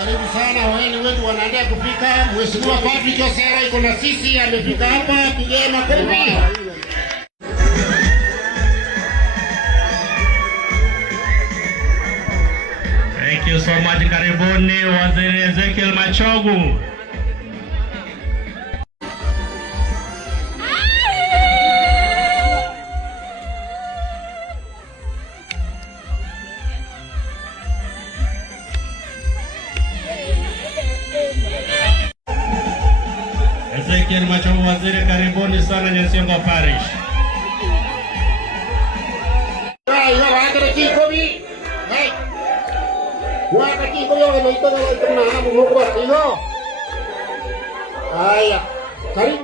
Karibu sana, wageni wetu wanaendelea kufika. Mheshimiwa Patrick Osera iko na sisi, amefika hapa, pigeni makofi. Thank you so much. Karibuni Waziri Ezekiel Machogu. Ezekiel Machogu waziri, karibuni sana Nyasiongo Parish. Haya, karibu.